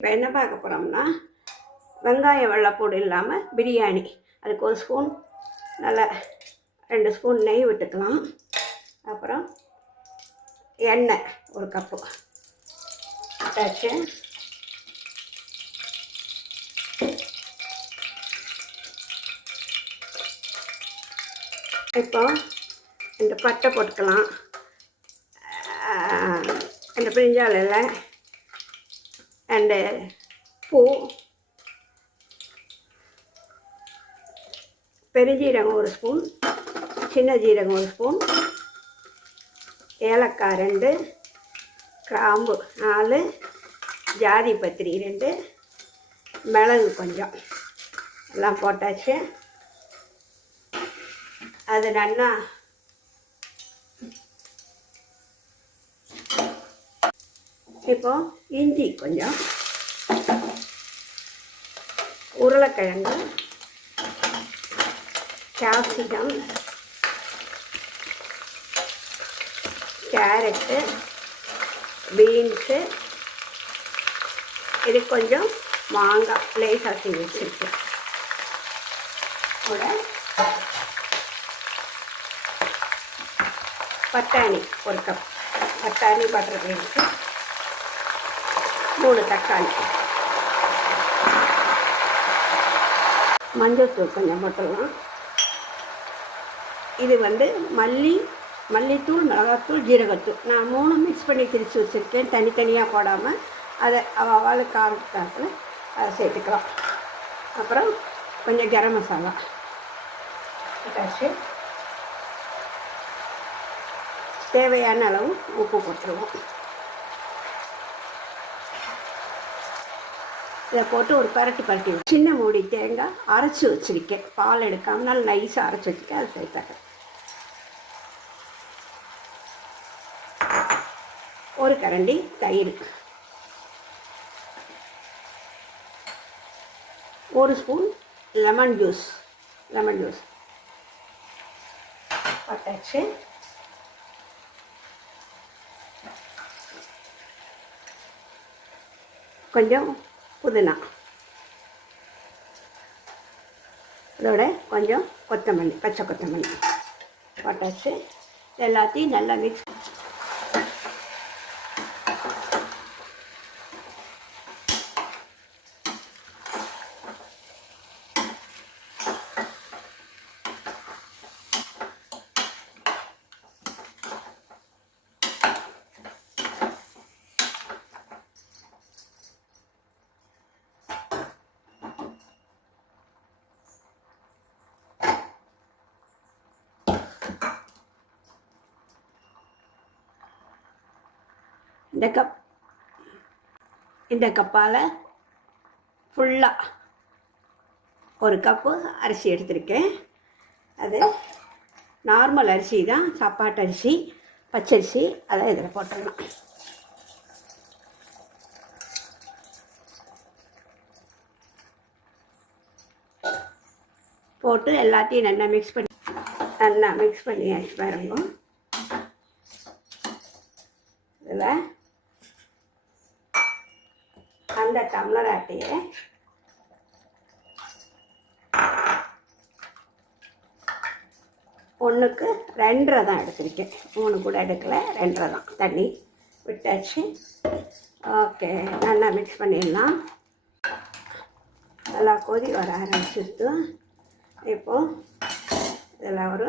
இப்போ என்ன பார்க்க போகிறோம்னா வெங்காயம் வெள்ளைப்பூடு இல்லாமல் பிரியாணி. அதுக்கு ஒரு ஸ்பூன் நல்லா ரெண்டு ஸ்பூன் நெய் விட்டுக்கலாம். அப்புறம் எண்ணெய் ஒரு கப்பு வச்சு இப்போ இந்த பட்டை போட்டுக்கலாம். இந்த பிரிஞ்சால் அண்டு uh, பூ. பெருஞ்சீரகம் ஒரு ஸ்பூன். சின்ன ஜீரகம் ஒரு ஸ்பூன். ஏலக்காய் ரெண்டு. கிராம்பு நாலு. ஜாதி பத்திரி ரெண்டு. மிளகு கொஞ்சம். எல்லாம் போட்டாச்சு. அது நல்லா இப்போ இஞ்சி கொஞ்சம். உருளைக்கிழங்கு. கேப்சிகம் கேரட்டு பீன்ஸு இது கொஞ்சம் மாங்காய் லேசாக செஞ்சு வச்சுருக்கேன். கூட பட்டாணி ஒரு கப் பட்டாணி பட்டர் பீன்ஸு மூணு தக்காளி. மஞ்சள்தூள் கொஞ்சம் போட்டுடலாம் இது வந்து மல்லி மல்லித்தூள் மிளகாத்தூள் ஜீரகத்தூள். நான் மூணு மிக்ஸ் பண்ணி திரிச்சு வச்சுருக்கேன். தனித்தனியாக போடாமல் அதை அவள் காரத்துக்காக அதை சேர்த்துக்கலாம். அப்புறம் கொஞ்சம் கரம் மசாலா தேவையான அளவு உப்பு போட்டுருவோம். இதை போட்டு ஒரு பரட்டி பரட்டி சின்ன மூடி தேங்காய் அரைச்சி வச்சுருக்கேன். பால் எடுக்காமல் நைஸாக அரைச்சி வச்சுருக்கேன் அதை சேர்த்தாங்க ஒரு கரண்டி தயிர். ஒரு spoon lemon juice lemon juice. பட்டாச்சு கொஞ்சம் புதினா. இதோட கொஞ்சம் கொத்தமல்லி பச்சை கொத்தமல்லி. போட்டாச்சு. எல்லாத்தையும் நல்லா மிக்ஸ் இந்த கப் இந்த கப்பால் ஃபுல்லாக ஒரு கப்பு அரிசி எடுத்திருக்கேன். அது நார்மல் அரிசி தான் சாப்பாட்டு அரிசி பச்சரிசி அதை இதில் போட்டுடலாம். போட்டு எல்லாத்தையும் நல்லா மிக்ஸ் பண்ணி நல்லா மிக்ஸ் பண்ணியாச்சு பாருங்க. இதில் அந்த டம்ளர் ஆட்டையை ஒன்றுக்கு ரெண்டரை தான் எடுத்திருக்கேன். மூணு கூட எடுக்கலை ரெண்டரை தான். தண்ணி விட்டாச்சு. ஓகே நல்லா மிக்ஸ் பண்ணிடலாம். நல்லா கொதி வர ஆரம்பிச்சிருது இப்போது இதில் ஒரு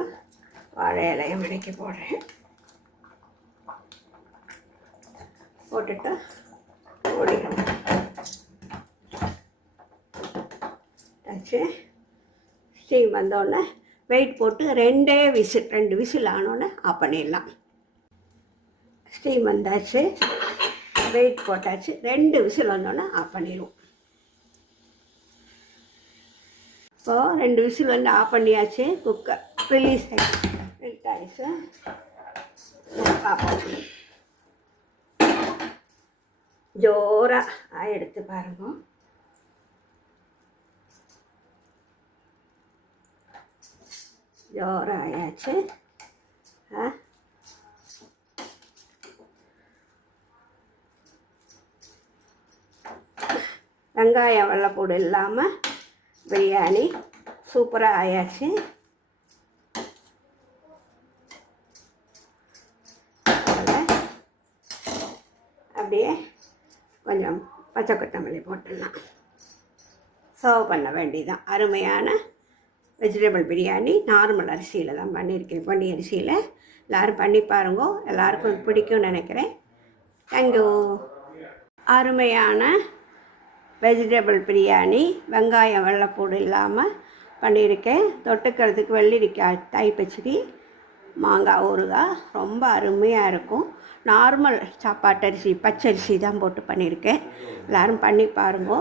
வாழை இலையை மடக்கி போடுறேன் போட்டுட்டு மூடிடும் வச்சு ஸ்டீம் வந்தோடனே வெயிட் போட்டு ரெண்டே விசில் ரெண்டு விசில் ஆனோடனே ஆஃப் பண்ணிடலாம். ஸ்டீம் வந்தாச்சு வெயிட் போட்டாச்சு ரெண்டு விசில் வந்தோடனே ஆஃப் பண்ணிடுவோம். இப்போது ரெண்டு விசில் வந்து ஆஃப் பண்ணியாச்சு குக்கர் ரிலீஸ் ஆகிடுச்சு ரிலீஸ் ஆகிடுச்சு ஜோராக எடுத்து பாருங்க. ஜோராக ஆயாச்சு ஆ வெங்காயம் வெள்ளைப்பூடு இல்லாமல் பிரியாணி சூப்பராக ஆயாச்சு அப்படியே கொஞ்சம் பச்சை கொத்தமல்லி போட்டுடலாம் சர்வ் பண்ண வேண்டியதான் அருமையான வெஜிடபிள் பிரியாணி நார்மல் அரிசியில் தான் பண்ணியிருக்கேன். பொன்னி அரிசியில் எல்லோரும் பண்ணி பாருங்க. எல்லாருக்கும் பிடிக்கும்னு நினைக்கிறேன். தேங்க்யூ அருமையான வெஜிடபிள் பிரியாணி வெங்காயம் வெள்ளைப்பூடு இல்லாமல் பண்ணியிருக்கேன். தொட்டுக்கிறதுக்கு வெள்ளரிக்காய் தை பச்சடி மாங்காய் ஊறுகாய். ரொம்ப அருமையாக இருக்கும். நார்மல் சாப்பாட்டு அரிசி பச்சரிசி தான் போட்டு பண்ணியிருக்கேன். எல்லோரும் பண்ணி பாருங்க.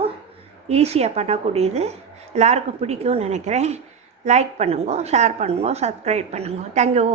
ஈஸியாக பண்ணக்கூடியது. எல்லாருக்கும் பிடிக்கும்னு நினைக்கிறேன். லைக் பண்ணுங்க ஷேர் பண்ணுங்க சப்ஸ்கிரைப் பண்ணுங்க. தேங்க்யூ